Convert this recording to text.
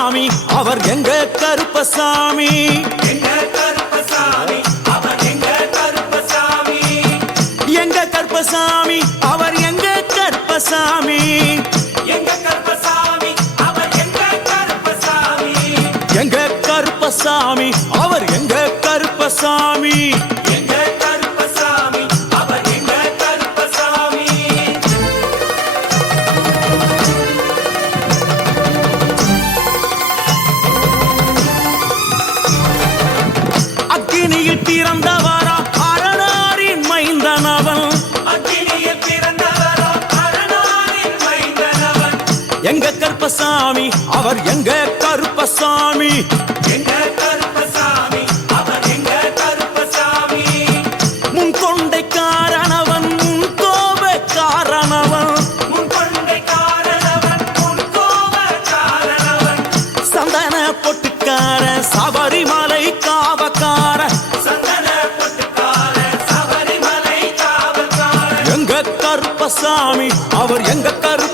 கருப்பசாமி அவர் எங்க கருப்பசாமி. எங்க கருப்பசாமி அவர் எங்க கருப்பசாமி. எங்க கருப்பசாமி அவர் எங்க கருப்பசாமி. எங்க கருப்பசாமி அவர் எங்க கருப்பசாமி. எங்க கருப்பசாமி அவர் எங்க கருப்பசாமி. எங்க கருப்பசாமி அவர் எங்க கருப்பசாமி. அக்கினியில் பிறந்தவரா அரணாரின் மைந்தனவன். அக்கினியில் பிறந்தவரோ அரணாரின் மைந்தனவன். எங்க கருப்பசாமி அவர் எங்க கருப்பசாமி. எங்க கருப்பசாமி அவர் எங்க கருப்பசாமி. முன் கொண்டை காரணவன் முன் கோப காரணவன். முன் கொண்டை காரணவன் முன் கோப காரணவன். சந்தன பொட்டுக்கார சபரிமலை காவக்கார. சந்தன பொட்டுக்கார சபரிமலை காவல்கார. எங்க கருப்பசாமி அவர் எங்க கருப்பசாமி.